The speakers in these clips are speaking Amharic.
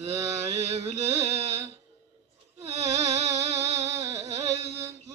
ዘይብል ዝንቱ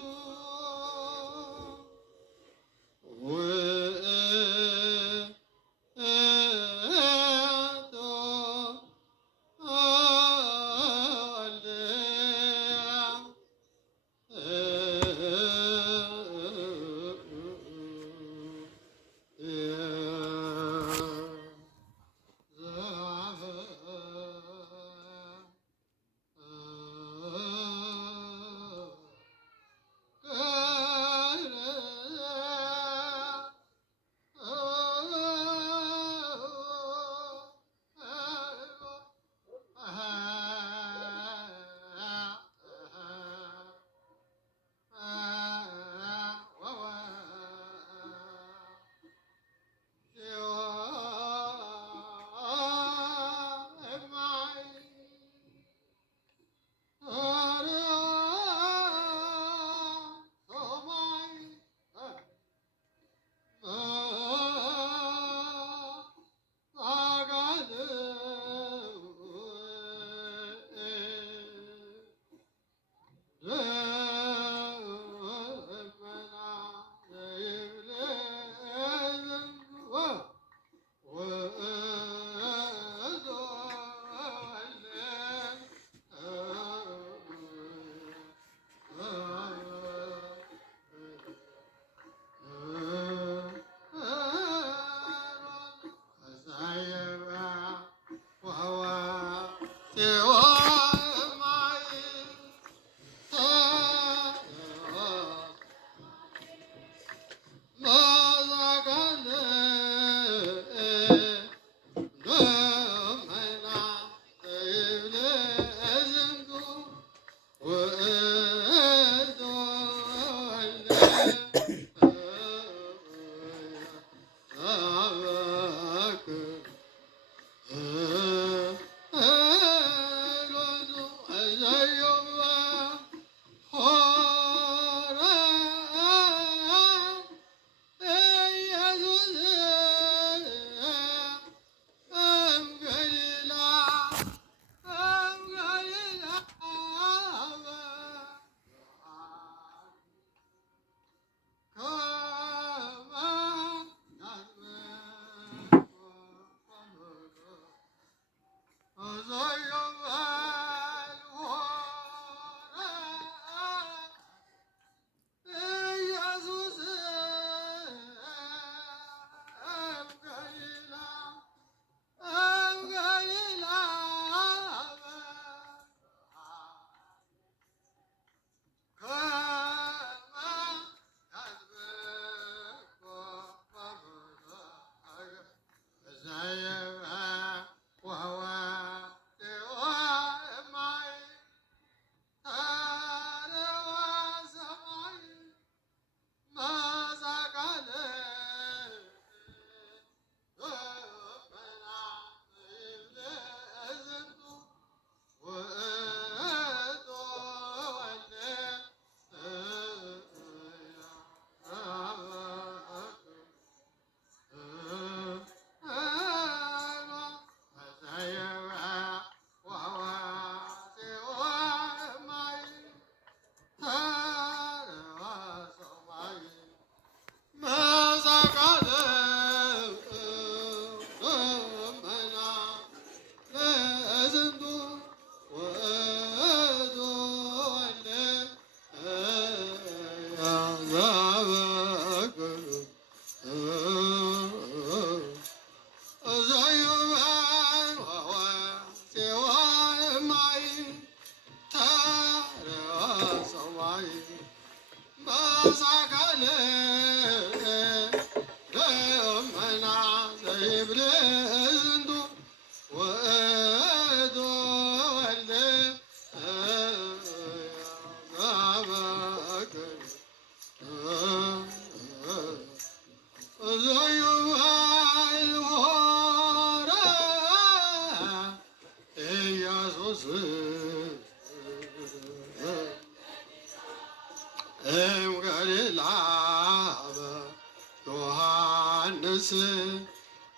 ዮሐንስ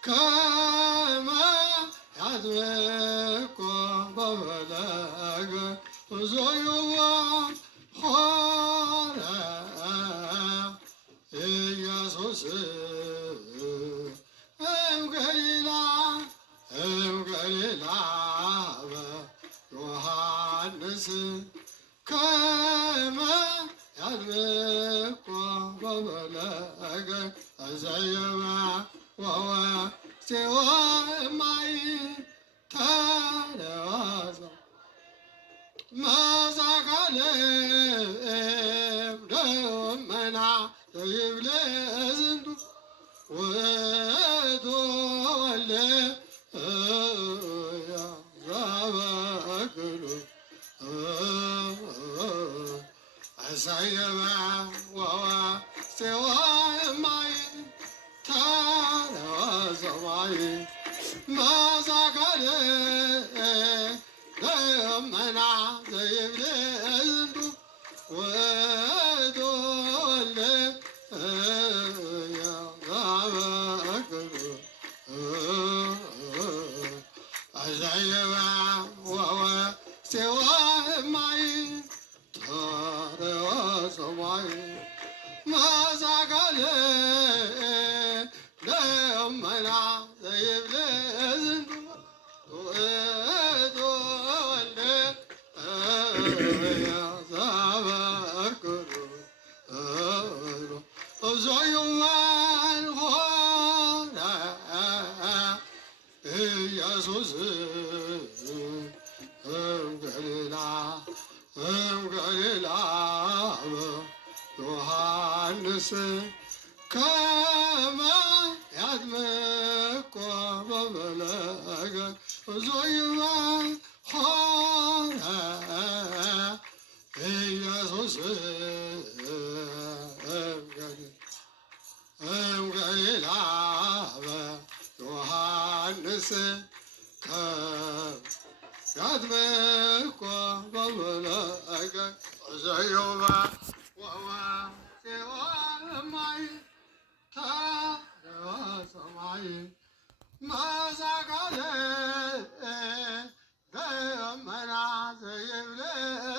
ከመ ያድርቆ በፈለገ ብዙይዋ ሆረ ኢየሱስ እምገሊላ በዮሐንስ ከመ ያድርቆ በፈለገ አዘየማ ወወፄወ እማይ ተለወሰ መዛጋለ ደመና ዘይብለ ዝንቱ ውእቱ ወልደ ዘበክሉ አሳየበ ወወፄወ እማይ ተለወሰ ማይ መዛጋለ ደመና ዘይብለ ዝንቱ ውእቱ ወልደ ዘበክሉ አሳየበ ወወፄወ እማይ ተለወሰ ማይ መዛጋለ ደመና ዘይብለ ዝንቱ ውእቱ ወልደ ዘበክሉ ብዙይዋን ሆረ ኢየሱስ እምገሊላ በዮሐንስ ከመ ያድምቆ በፈለገ ብዙይዋን ሆረ ኢየሱስ እምገሊላ በዮሐንስ ያድምቆ በፈለገ ብዙይዋ ወወፄወ እማይ ተለወሰ ማይ መዛጋለ ደመና ዘይብለ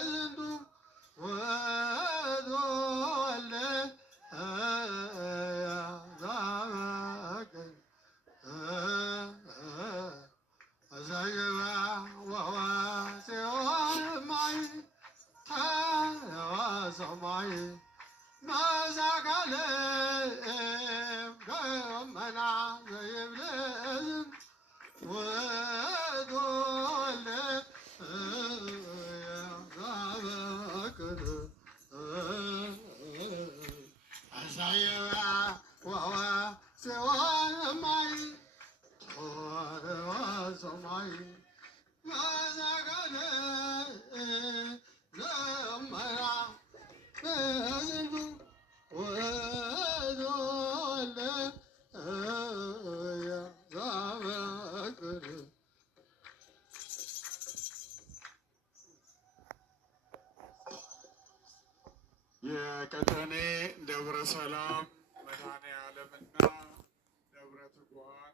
ዝንቱ ውእቱ ወልደ ዘበክሉ አሳየበ ወወፄወ እማይ ተለወሰ ማይ መዛጋለ ደመና ዘይብለ ዝንቱ ውእቱ ወልደ ዘበክሉ አሳየበ ወወፄወ እማይ ተለወሰ ማይ መዛጋለ ደመና ዝንቱ ውእቱ ወልደ ዘበክሉ የቀጨኔ ደብረ ሰላም መድኃኔዓለምና ደብረ ትጉሃን